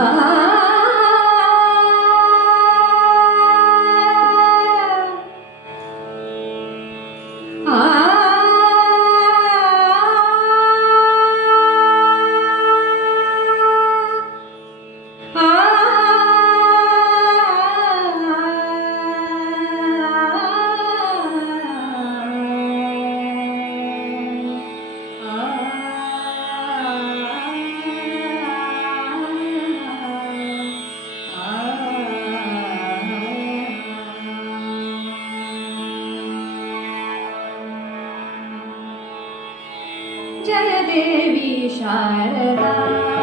Baba. जय देवी शारदा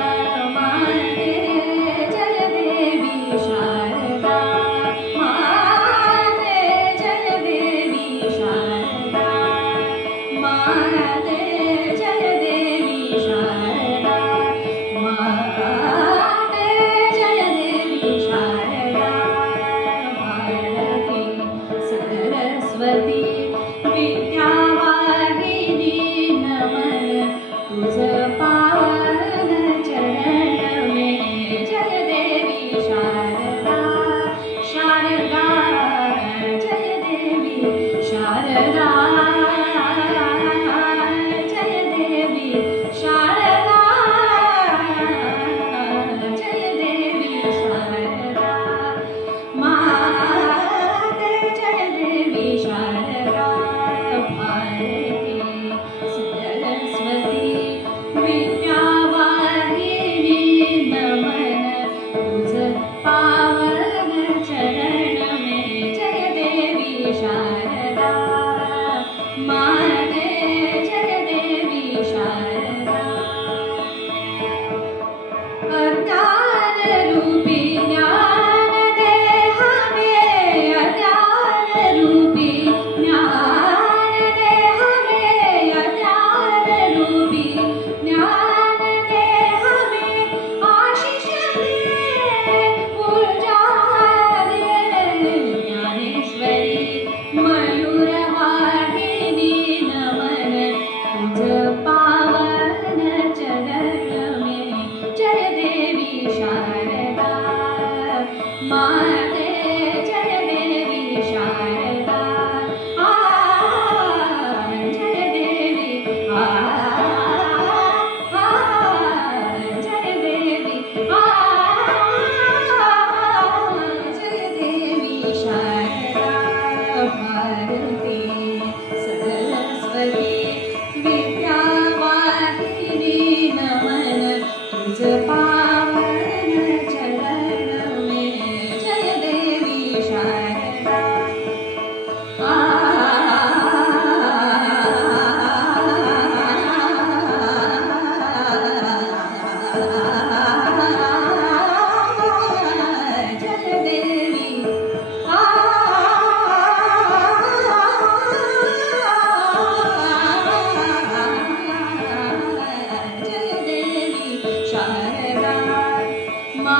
शरणदा मा